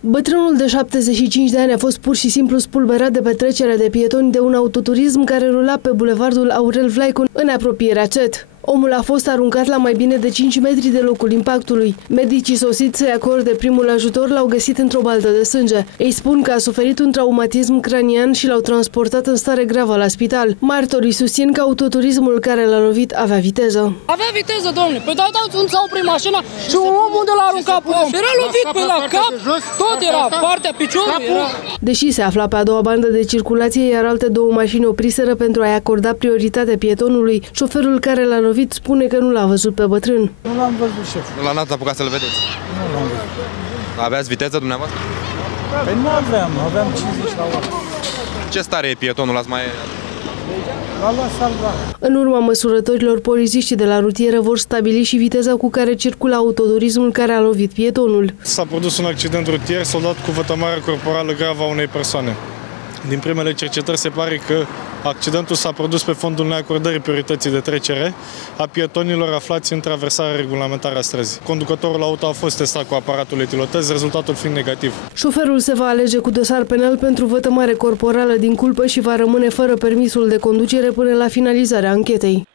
Bătrânul de 75 de ani a fost pur și simplu spulberat de petrecerea de pietoni de un autoturism care rula pe bulevardul Aurel Vlaicu în apropierea CET. Omul a fost aruncat la mai bine de 5 metri de locul impactului. Medicii sosiți să-i acorde primul ajutor l-au găsit într-o baltă de sânge. Ei spun că a suferit un traumatism cranian și l-au transportat în stare gravă la spital. Martorii susțin că autoturismul care l-a lovit avea viteză. Avea viteză, domnule. Păi da, s-a oprit mașina și un om unde l-a aruncat pe om. Era lovit pe la cap, tot era, partea piciorului era. Deși se afla pe a doua bandă de circulație, iar alte două mașini opriseră pentru a-i acorda prioritate pietonului, șoferul care l-a lovit spune că nu l-a văzut pe bătrân. Nu l-am văzut, șef. Nu l-ați apucat să-l vedeți? Nu l-am văzut. Aveați viteză dumneavoastră? Păi nu aveam 50 la oră. Ce stare e pietonul? L-a luat salvat. În urma măsurătorilor, polițiștii de la rutieră vor stabili și viteza cu care circulă autoturismul care a lovit pietonul. S-a produs un accident rutier soldat cu vătămare corporală gravă a unei persoane. Din primele cercetări se pare că accidentul s-a produs pe fondul neacordării priorității de trecere a pietonilor aflați în traversarea regulamentară a străzii. Conducătorul auto a fost testat cu aparatul etilotez, rezultatul fiind negativ. Șoferul se va alege cu dosar penal pentru vătămare corporală din culpă și va rămâne fără permisul de conducere până la finalizarea anchetei.